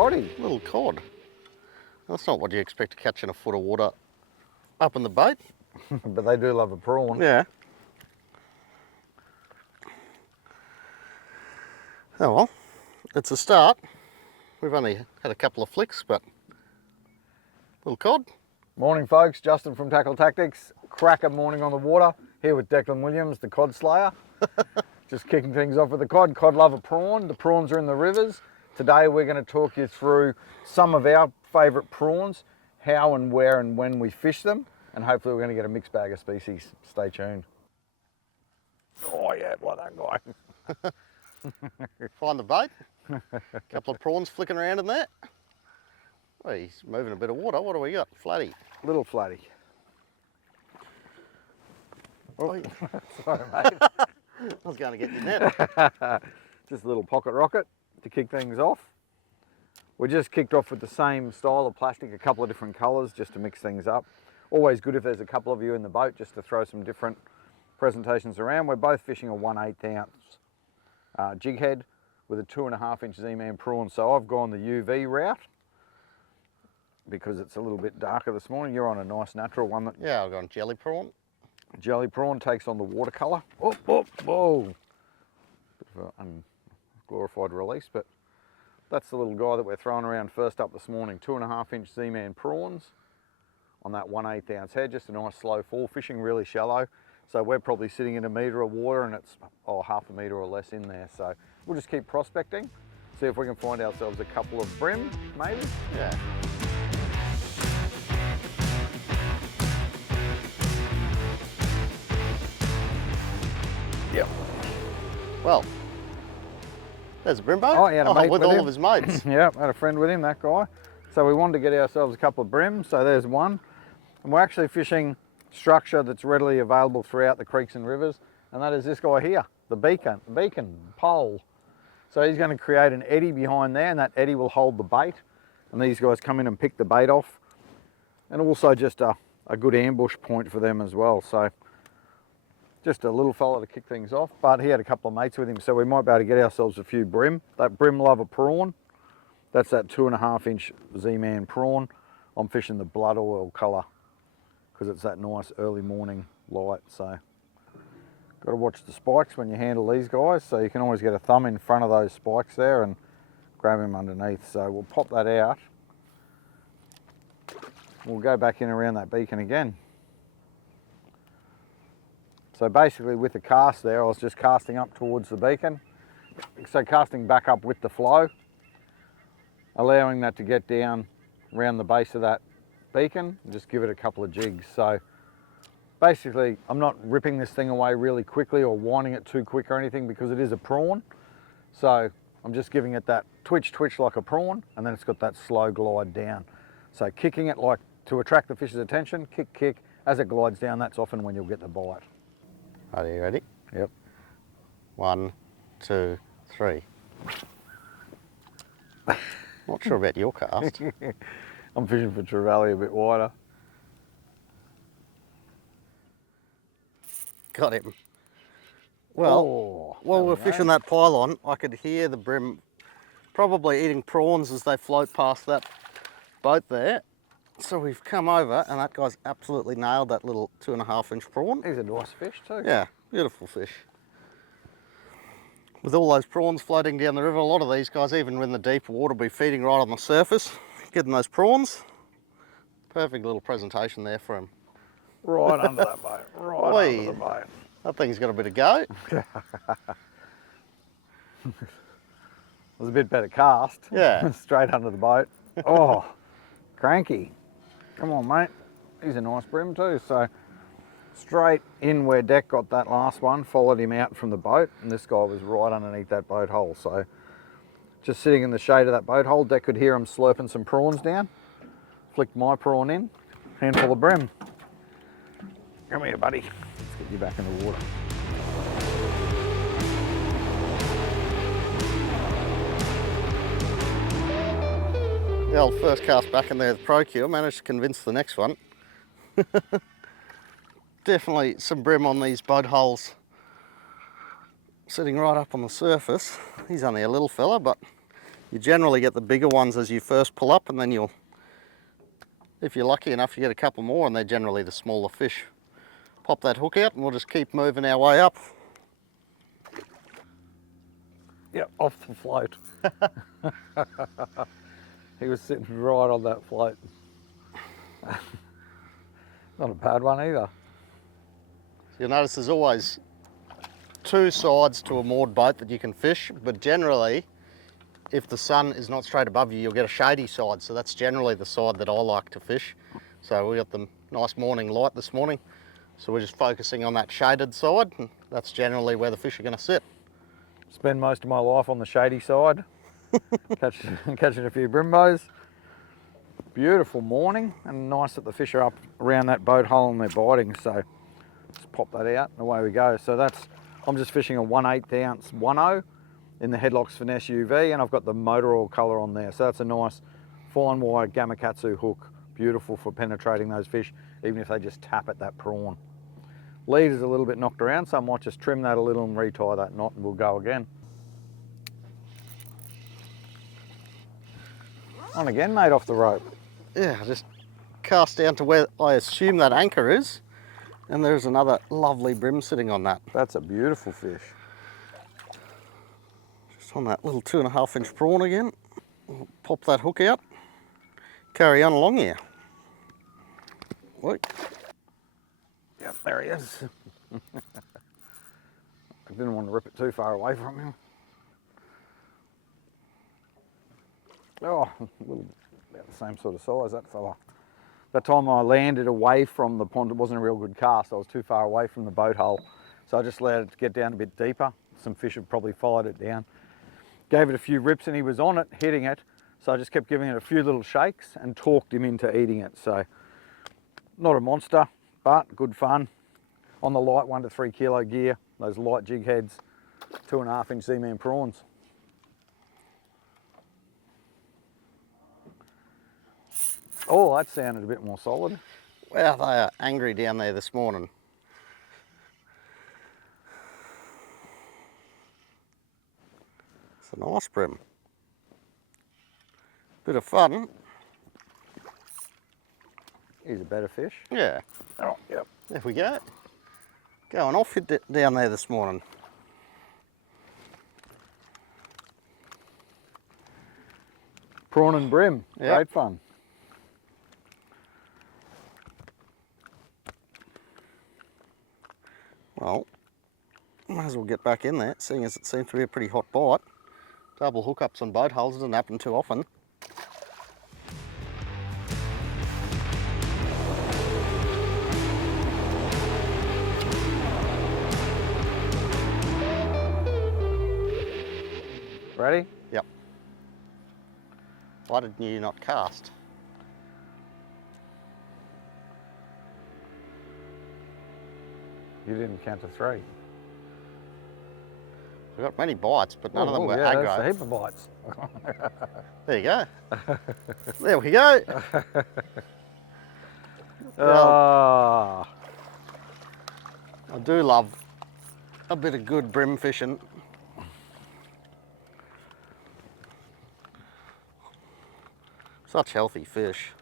coddy. Little cod. That's not what you expect to catch in a foot of water up in the boat. But they do love a prawn. Yeah. Oh well, it's a start. We've only had a couple of flicks, but little cod. Morning folks, Justin from Tackle Tactics. Cracker morning on the water, here with Declan Williams, the cod slayer. Just kicking things off with the cod. Cod love a prawn. The prawns are in the rivers. Today we're going to talk you through some of our favourite prawns, how and where and when we fish them, and hopefully we're going to get a mixed bag of species. Stay tuned. Oh yeah, like that guy. Find the bait. Couple of prawns flicking around in there. Oh, he's moving a bit of water. What do we got? Flatty. Little flatty. Oh. Sorry mate. I was going to get your net. Just a little pocket rocket to kick things off. We just kicked off with the same style of plastic, a couple of different colours just to mix things up. Always good if there's a couple of you in the boat just to throw some different presentations around. We're both fishing a 1/8 ounce jig head with a 2.5 inch ZMan prawn. So I've gone the UV route because it's a little bit darker this morning. You're on a nice natural one. That Yeah, I've gone jelly prawn. Jelly prawn takes on the watercolour. Oh, oh, whoa. Bit of an unglorified release, but that's the little guy that we're throwing around first up this morning. 2.5 inch ZMan prawns on that 1/8 ounce head. Just a nice slow fall, fishing really shallow. So we're probably sitting in a metre of water and it's half a metre or less in there. So we'll just keep prospecting, see if we can find ourselves a couple of brim, maybe. Yeah. Yep. Well, there's a brim boat. Oh, he had a mate with with all him. of his mates. Yeah, had a friend with him, that guy. So we wanted to get ourselves a couple of brims. So there's one. And we're actually fishing structure that's readily available throughout the creeks and rivers, and that is this guy here, the beacon pole. So he's going to create an eddy behind there, and that eddy will hold the bait, and these guys come in and pick the bait off, and also just a good ambush point for them as well. So just a little fella to kick things off, but he had a couple of mates with him, so we might be able to get ourselves a few brim. That brim love a prawn. That's that 2.5 inch ZMan prawn. I'm fishing the blood oil colour because it's that nice early morning light. So got to watch the spikes when you handle these guys, so you can always get a thumb in front of those spikes there and grab him underneath. So we'll pop that out. We'll go back in around that beacon again. So basically with the cast there, I was just casting up towards the beacon. So casting back up with the flow, allowing that to get down around the base of that beacon and just give it a couple of jigs. So basically I'm not ripping this thing away really quickly or winding it too quick or anything because it is a prawn. So I'm just giving it that twitch like a prawn, and then it's got that slow glide down. So kicking it like to attract the fish's attention, kick. As it glides down, that's often when you'll get the bite. Are you ready? Yep. 1, 2, 3. Not sure about your cast. I'm fishing for trevally a bit wider. Got him. Well, while we're fishing that pylon, I could hear the brim probably eating prawns as they float past that boat there. So we've come over and that guy's absolutely nailed that little 2.5 inch prawn. He's a nice fish too. Yeah, beautiful fish. With all those prawns floating down the river, a lot of these guys, even when the deep water, will be feeding right on the surface, getting those prawns. Perfect little presentation there for him. Right under that boat, right under the boat. That thing's got a bit of go. It was a bit better cast. Yeah. Straight under the boat. Oh, cranky. Come on, mate. He's a nice brim too. So straight in where Deck got that last one, followed him out from the boat, and this guy was right underneath that boat hole. So just sitting in the shade of that boat hole, Deck could hear him slurping some prawns down. Flicked my prawn in, handful of brim. Come here, buddy. Let's get you back in the water. The old first cast back in there with Pro Cure, managed to convince the next one. Definitely some brim on these bud holes sitting right up on the surface. He's only a little fella, but You generally get the bigger ones as you first pull up, and then you'll, if you're lucky enough, you get a couple more, and they're generally the smaller fish. Pop that hook out and we'll just keep moving our way up. Yep, off the float. He was sitting right on that float. Not a bad one either. So you'll notice there's always two sides to a moored boat that you can fish, but generally, if the sun is not straight above you, you'll get a shady side. So that's generally the side that I like to fish. So we got the nice morning light this morning. So we're just focusing on that shaded side, and that's generally where the fish are going to sit. Spend most of my life on the shady side, catching a few brimbos. Beautiful morning, and nice that the fish are up around that boat hole and they're biting. So just pop that out and away we go. So that's, I'm just fishing a 1/8 ounce 1/0 in the HeadlockZ Finesse UV, and I've got the motor oil colour on there. So that's a nice fine wire Gamakatsu hook. Beautiful for penetrating those fish, even if they just tap at that prawn. Lead is a little bit knocked around, so I might just trim that a little and retie that knot and we'll go again. On again, mate, off the rope. Yeah, just cast down to where I assume that anchor is, and there's another lovely brim sitting on that. That's a beautiful fish. Just on that little 2.5 inch prawn again. We'll pop that hook out, carry on along here. Wait. Yep, there he is. I didn't want to rip it too far away from him. Oh, a little, about the same sort of size, that fella. That time I landed away from the pond, it wasn't a real good cast. I was too far away from the boat hole. So I just allowed it to get down a bit deeper. Some fish had probably followed it down. Gave it a few rips and he was on it, hitting it. So I just kept giving it a few little shakes and talked him into eating it. So not a monster, but good fun. On the light 1 to 3 kilo gear, those light jig heads, 2.5 inch ZMan prawns. Oh, that sounded a bit more solid. Well, they are angry down there this morning. It's a nice brim. Bit of fun. He's a better fish. Yeah. Oh, yep. There we go. Going off down there this morning. Prawn and brim, Yep. Great fun. Well, might as well get back in there, seeing as it seems to be a pretty hot bite. Double hookups on boat holes doesn't happen too often. Ready? Yep. Why did you not cast? You didn't count to 3. We got many bites, but none of them were yeah, aggro. that's a heap of bites. There you go. There we go. Ah, I do love a bit of good brim fishing. Such healthy fish.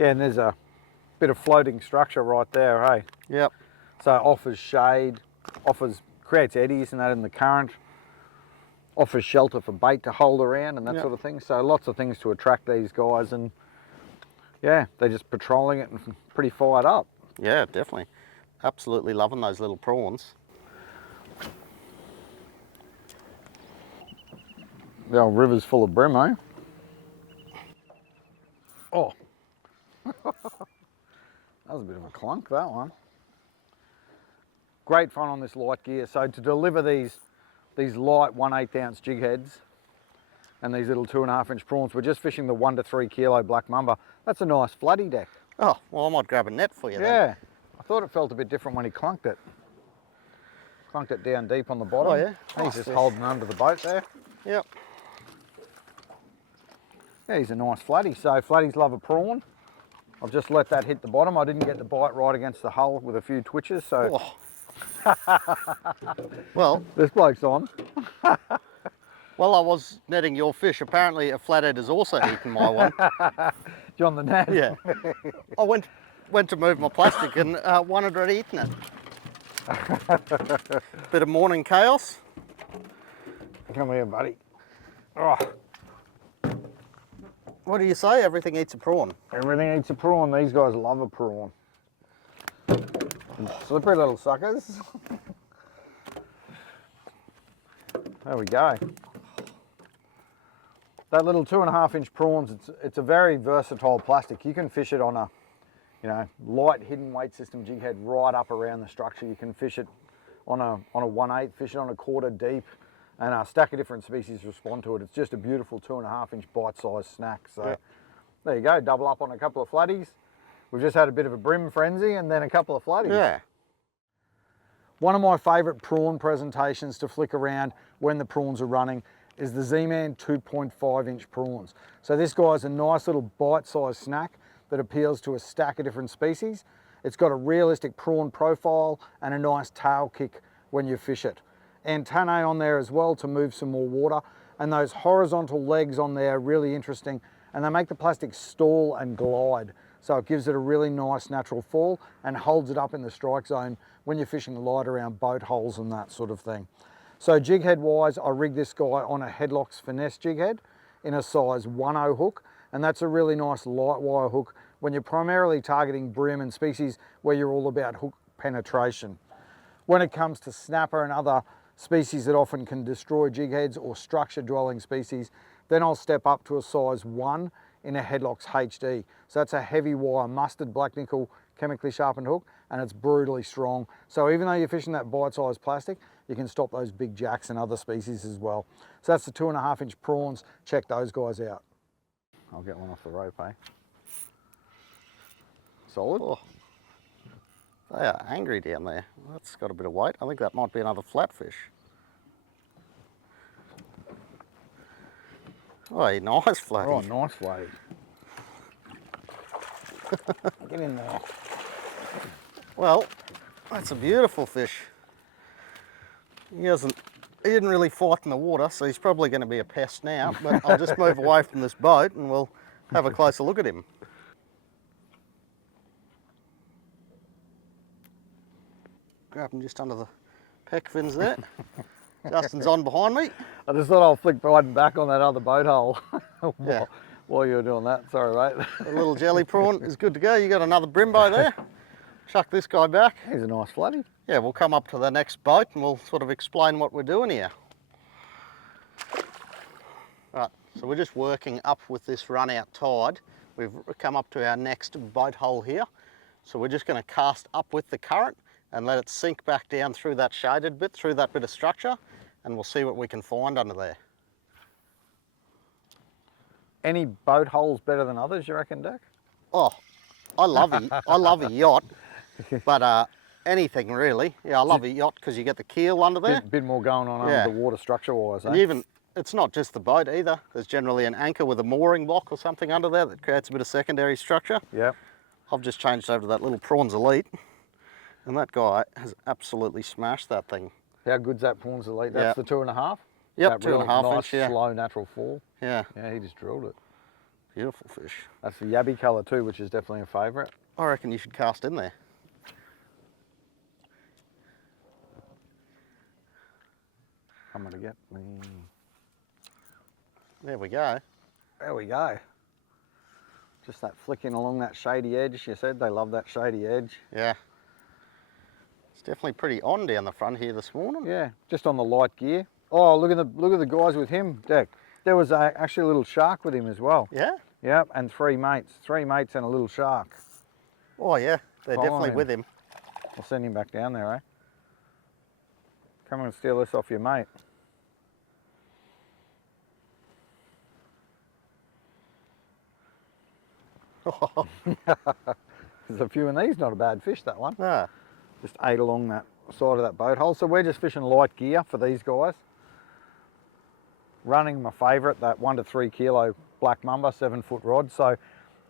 yeah, and there's a bit of floating structure right there, hey? Yep. So it offers shade, creates eddies and that in the current, offers shelter for bait to hold around and that Yep. sort of thing. So lots of things to attract these guys, and yeah, they're just patrolling it and pretty fired up. Yeah, definitely. Absolutely loving those little prawns. The old river's full of brim, eh? Oh, that was a bit of a clunk, that one. Great fun on this light gear. So to deliver these light 1/8 ounce jig heads and these little 2.5 inch prawns, we're just fishing the 1 to 3 kilo black mamba. That's a nice floody deck. Oh, well, I might grab a net for you then. Yeah, I thought it felt a bit different when he clunked it. Clunked it down deep on the bottom. Oh, yeah? He's Nice just fish. holding under the boat there. Yep. Yeah, he's a nice flatty. So flatties love a prawn. I've just let that hit the bottom. I didn't get the bite right against the hull with a few twitches, so Oh. Well, this bloke's on. Well, I was netting your fish. Apparently a flathead has also eaten my one. You on the net? Yeah. I went to move my plastic and one had already eaten it. Bit of morning chaos. Come here, buddy. Oh, What do you say? Everything eats a prawn. everything eats a prawn. These guys love a prawn. Slippery little suckers. There we go. That little 2.5 inch prawns, it's a very versatile plastic. You can fish it on a, light hidden weight system jig head right up around the structure. You can fish it on a 1/8, fish it on a 1/4 deep, and a stack of different species respond to it. It's just a beautiful 2.5 inch bite-sized snack. So yeah. There you go, double up on a couple of flatties. We've just had a bit of a brim frenzy and then a couple of flatties. Yeah. One of my favourite prawn presentations to flick around when the prawns are running is the ZMan 2.5 inch prawns. So this guy's a nice little bite-sized snack that appeals to a stack of different species. It's got a realistic prawn profile and a nice tail kick when you fish it. Antennae on there as well to move some more water, and those horizontal legs on there are really interesting, and they make the plastic stall and glide. So it gives it a really nice natural fall and holds it up in the strike zone when you're fishing light around boat holes and that sort of thing. So jig head wise, I rigged this guy on a HeadlockZ Finesse jig head in a size 1/0 hook, and that's a really nice light wire hook when you're primarily targeting bream and species where you're all about hook penetration. When it comes to snapper and other species that often can destroy jig heads or structure dwelling species, then I'll step up to a size 1 in a HeadlockZ HD. So that's a heavy wire mustard black nickel chemically sharpened hook, and it's brutally strong. So even though you're fishing that bite-sized plastic, you can stop those big jacks and other species as well. So that's the 2.5 inch prawns. Check those guys out. I'll get one off the rope, eh? Solid. Oh, they are angry down there. That's got a bit of weight. I think that might be another flatfish. Oh, nice flatty. Oh, nice flatty. Get in there. Well, that's a beautiful fish. He didn't really fight in the water, so he's probably going to be a pest now, but I'll just move away from this boat and we'll have a closer look at him. Grab him just under the peck fins there. Justin's on behind me. I just thought I'll flick Biden back on that other boat hole Yeah. while you were doing that. Sorry, mate. The little jelly prawn is good to go. You got another Brimbo there. Chuck this guy back. He's a nice flatty. Yeah, we'll come up to the next boat and we'll sort of explain what we're doing here. Right, so we're just working up with this run out tide. We've come up to our next boat hole here. So we're just going to cast up with the current and let it sink back down through that shaded bit, through that bit of structure, and we'll see what we can find under there. Any boat holes better than others, you reckon, Dick? Oh, I love a yacht, but anything really. Yeah, I love a yacht because you get the keel under there. Bit more going on under the water structure-wise, eh? And even, it's not just the boat either. There's generally an anchor with a mooring block or something under there that creates a bit of secondary structure. Yep. I've just changed over to that little PrawnZ Elite, and that guy has absolutely smashed that thing. How good's that PrawnZ Elite? That's the 2.5? Yep, that really 2.5 nice, inch, yeah. slow, natural fall. Yeah. Yeah, he just drilled it. Beautiful fish. That's the yabby colour too, which is definitely a favourite. I reckon you should cast in there. Coming to get me. There we go. There we go. Just that flicking along that shady edge. You said they love that shady edge. Yeah. It's definitely pretty on down the front here this morning. Yeah, just on the light gear. Oh, look at the guys with him, Dick. There was actually a little shark with him as well. Yeah? Yep, and 3 mates. 3 mates and a little shark. Oh yeah, they're definitely with him. I'll send him back down there, eh? Come and steal this off your mate. There's a few in these, not a bad fish, that one. Ah. Just ate along that side of that boat hole. So we're just fishing light gear for these guys. Running my favourite, that 1 to 3 kilo black Mamba 7-foot rod. So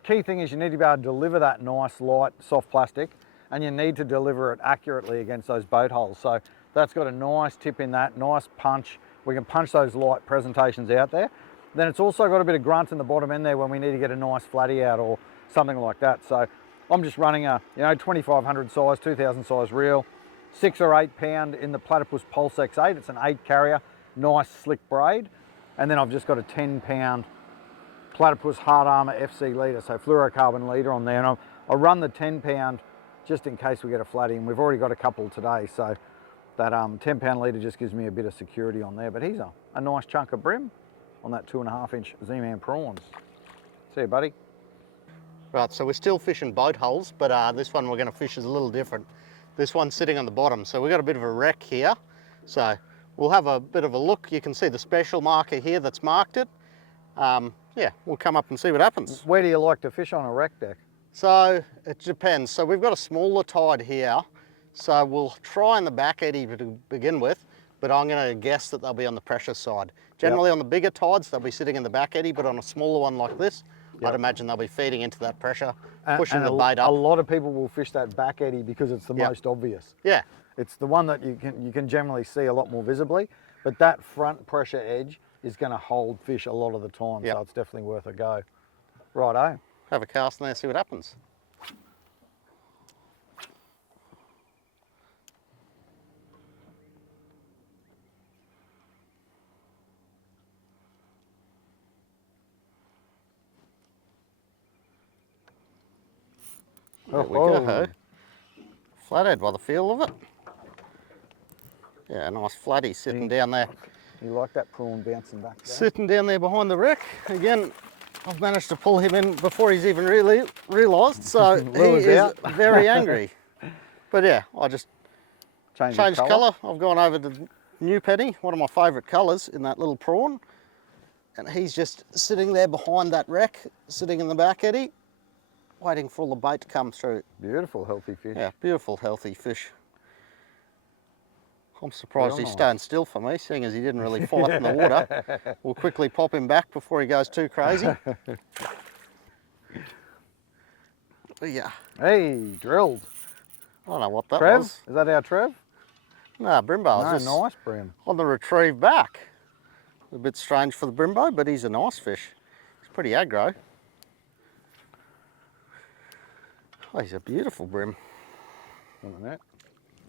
key thing is you need to be able to deliver that nice light soft plastic, and you need to deliver it accurately against those boat holes. So that's got a nice tip in that, nice punch, we can punch those light presentations out there. Then it's also got a bit of grunt in the bottom end there when we need to get a nice flatty out or something like that. So I'm just running a 2500 size, 2000 size reel, 6 or 8 pound in the Platypus Pulse X8. It's an 8 carrier, nice slick braid. And then I've just got a 10 pound Platypus Hard Armour FC leader, so fluorocarbon leader on there. And I'll run the 10 pound just in case we get a flatty, and we've already got a couple today. So that 10 pound leader just gives me a bit of security on there. But he's a nice chunk of brim on that 2.5 inch ZMan PrawnZ. See you, buddy. Right, so we're still fishing boat holes, but this one we're going to fish is a little different. This one's sitting on the bottom, so we've got a bit of a wreck here. So we'll have a bit of a look. You can see the special marker here that's marked it. Yeah, we'll come up and see what happens. Where do you like to fish on a wreck deck? So it depends. So we've got a smaller tide here, so we'll try in the back eddy to begin with, but I'm going to guess that they'll be on the pressure side. Generally on the bigger tides, they'll be sitting in the back eddy, but on a smaller one like this, I'd imagine they'll be feeding into that pressure, pushing the bait up. A lot of people will fish that back eddy because it's the most obvious. Yeah. It's the one that you can generally see a lot more visibly, but that front pressure edge is going to hold fish a lot of the time, so it's definitely worth a go. Righto. Have a cast in there, see what happens. There we go. Flathead by the feel of it. Yeah, a nice flatty sitting down there. You like that prawn bouncing back there? Sitting down there behind the wreck. Again, I've managed to pull him in before he's even really realised, so he is very angry. But yeah, I just changed colour. I've gone over to New Penny, one of my favourite colours in that little prawn. And he's just sitting there behind that wreck, sitting in the back eddy, waiting for all the bait to come through. Beautiful, healthy fish. Yeah, beautiful, healthy fish. I'm surprised he's staying still for me, seeing as he didn't really fight in the water. We'll quickly pop him back before he goes too crazy. Yeah. Hey, drilled. I don't know what that Trev? was. Is that our Trev? No, Brimbo. No, nice brim. On the retrieve back. A bit strange for the Brimbo, but he's a nice fish. He's pretty aggro. Oh, he's a beautiful brim. Want a net?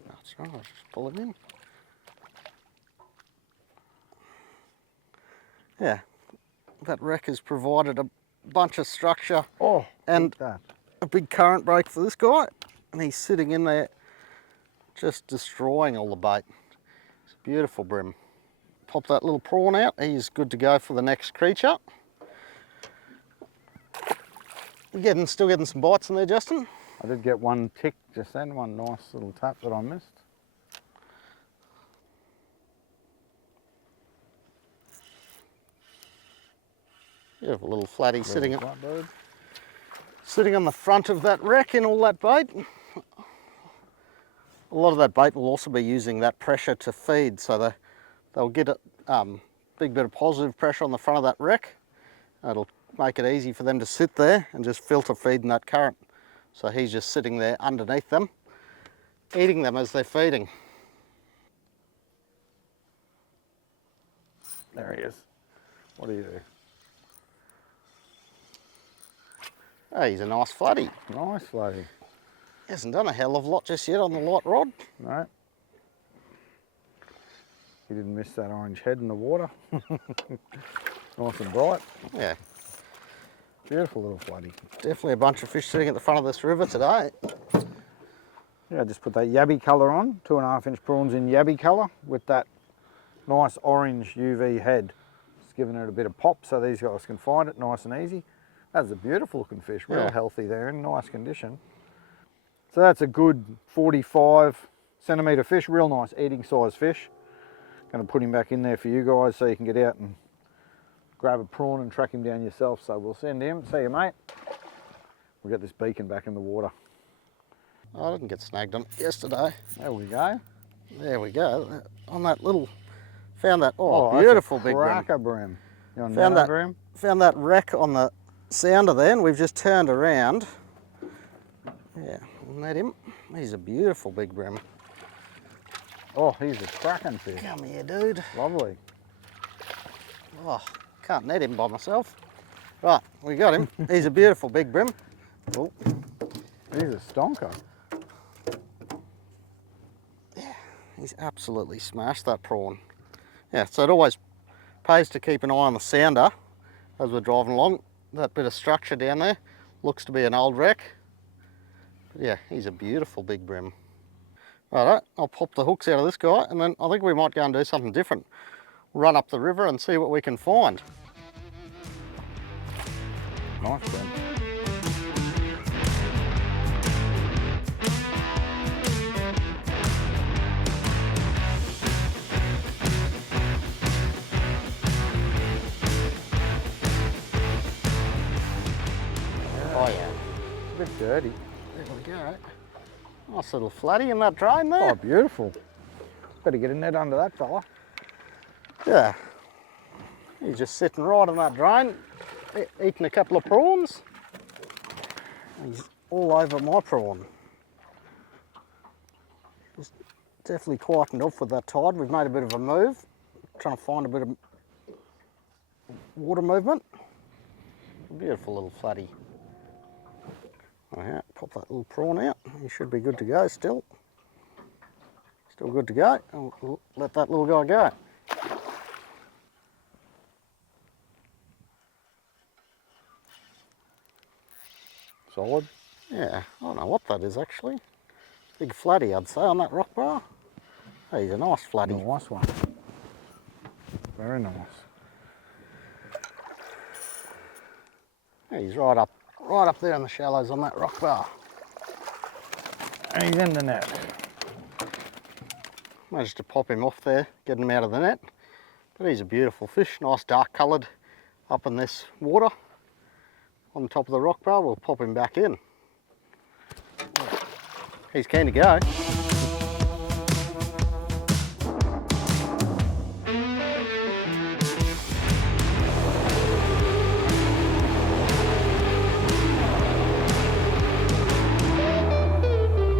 That's right, I'll just pull it in. Yeah, that wreck has provided a bunch of structure and a big current break for this guy. And he's sitting in there just destroying all the bait. It's a beautiful brim. Pop that little prawn out, he's good to go for the next creature. Still getting some bites in there, Justin? I did get one tick just then, one nice little tap that I missed. Beautiful little flatty sitting on the front of that wreck in all that bait. A lot of that bait will also be using that pressure to feed, so they'll get a big bit of positive pressure on the front of that wreck. It'll make it easy for them to sit there and just filter feed in that current. So he's just sitting there underneath them, eating them as they're feeding. There he is. What do you do? Oh, he's a nice flatty. Nice flatty. He hasn't done a hell of a lot just yet on the light rod. No. He didn't miss that orange head in the water. Nice and bright. Yeah. Beautiful little flatty. Definitely a bunch of fish sitting at the front of this river today. Yeah, I just put that yabby colour on, 2.5 inch prawns in yabby colour with that nice orange UV head. Just giving it a bit of pop so these guys can find it nice and easy. That's a beautiful looking fish, real healthy there, in nice condition. So that's a good 45 centimetre fish, real nice eating size fish. Going to put him back in there for you guys so you can get out and grab a prawn and track him down yourself. So we'll send him. See you, mate. We'll get this beacon back in the water. I didn't get snagged on it yesterday. There we go. There we go. On that little, found that, beautiful big brim. Found that wreck on the sounder there, and we've just turned around. Yeah, isn't that him? He's a beautiful big brim. Oh, he's a cracking fish. Come here, dude. Lovely. Oh, can't net him by myself. Right, we got him. He's a beautiful big brim. Oh. He's a stonker. Yeah, he's absolutely smashed that prawn. Yeah, so it always pays to keep an eye on the sounder as we're driving along. That bit of structure down there looks to be an old wreck. But yeah, he's a beautiful big brim. Righto, I'll pop the hooks out of this guy and then I think we might go and do something different. Run up the river and see what we can find. Nice brim. Oh yeah. A bit dirty. There we go. Nice little flatty in that drain there. Oh, beautiful. Better get a net under that fella. Yeah. He's just sitting right in that drain, eating a couple of prawns. He's all over my prawn. He's definitely quietened off with that tide. We've made a bit of a move, trying to find a bit of water movement. Beautiful little flatty. Alright, pop that little prawn out. He should be good to go still. Still good to go. We'll let that little guy go. Solid. Yeah, I don't know what that is actually. Big flatty, I'd say, on that rock bar. Hey, he's a nice flatty. Nice one. Very nice. Yeah, he's right up there in the shallows on that rock bar. And he's in the net. Managed to pop him off there, get him out of the net. But he's a beautiful fish, nice dark coloured up in this water. On the top of the rock bar, we'll pop him back in. He's keen to go.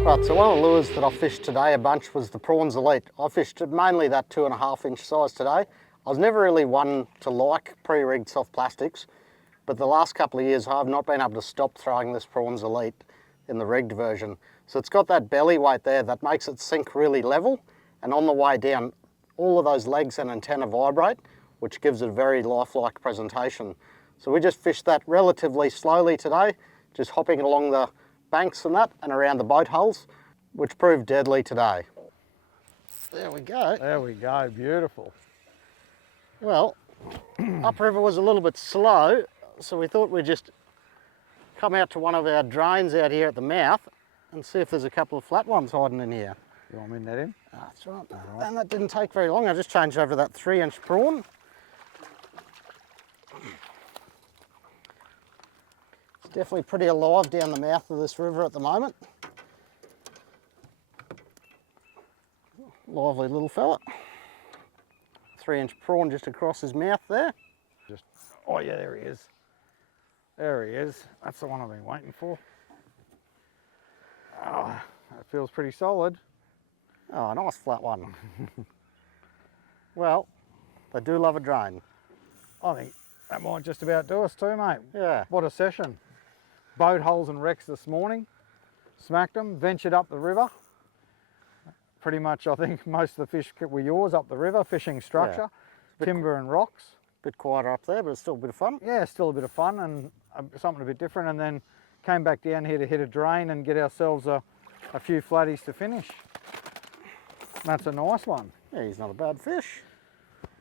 Right, so one of the lures that I fished today a bunch was the PrawnZ Elite. I fished mainly that 2.5 inch size today. I was never really one to like pre-rigged soft plastics, but the last couple of years I've not been able to stop throwing this PrawnZ Elite in the rigged version. So it's got that belly weight there that makes it sink really level, and on the way down all of those legs and antenna vibrate, which gives it a very lifelike presentation. So we just fished that relatively slowly today, just hopping along the banks and that and around the boat hulls, which proved deadly today. There we go. There we go, beautiful. Well, upriver was a little bit slow, so we thought we'd just come out to one of our drains out here at the mouth and see if there's a couple of flat ones hiding in here. You want me to net him? That's right. And that didn't take very long. I just changed over that 3-inch prawn. It's definitely pretty alive down the mouth of this river at the moment. Lively little fella. 3-inch prawn just across his mouth there. Oh yeah, there he is. There he is. That's the one I've been waiting for. Oh, that feels pretty solid. Oh, a nice flat one. Well, they do love a drain. I think that might just about do us too, mate. Yeah. What a session. Boat holes and wrecks this morning. Smacked them, ventured up the river. Pretty much, I think most of the fish were yours up the river, fishing structure, timber and rocks. Bit quieter up there, but it's still a bit of fun. Yeah, still a bit of fun and something a bit different, and then came back down here to hit a drain and get ourselves a few flatties to finish. That's a nice one. Yeah, he's not a bad fish.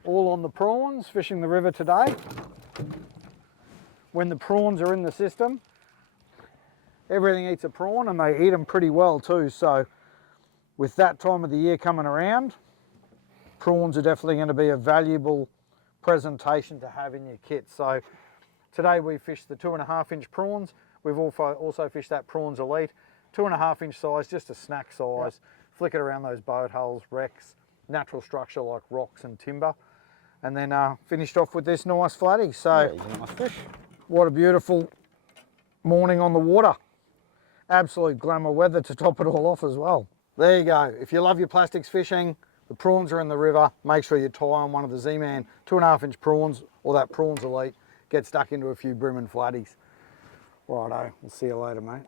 All on the prawns, fishing the river today. When the prawns are in the system, everything eats a prawn, and they eat them pretty well too. So with that time of the year coming around, prawns are definitely going to be a valuable presentation to have in your kit. So today we fished the 2.5-inch prawns. We've also fished that PrawnZ Elite, 2.5-inch size, just a snack size. Yep. Flick it around those boat hulls, wrecks, natural structure like rocks and timber, and then finished off with this nice flatty. So yeah, he's a nice fish. What a beautiful morning on the water. Absolute glamour weather to top it all off as well. There you go. If you love your plastics fishing, The prawns are in the river. Make sure you tie on one of the Z-Man 2.5-inch prawns or that PrawnZ Elite. Get stuck into a few Bream and Flatties. Righto, we'll see you later, mate.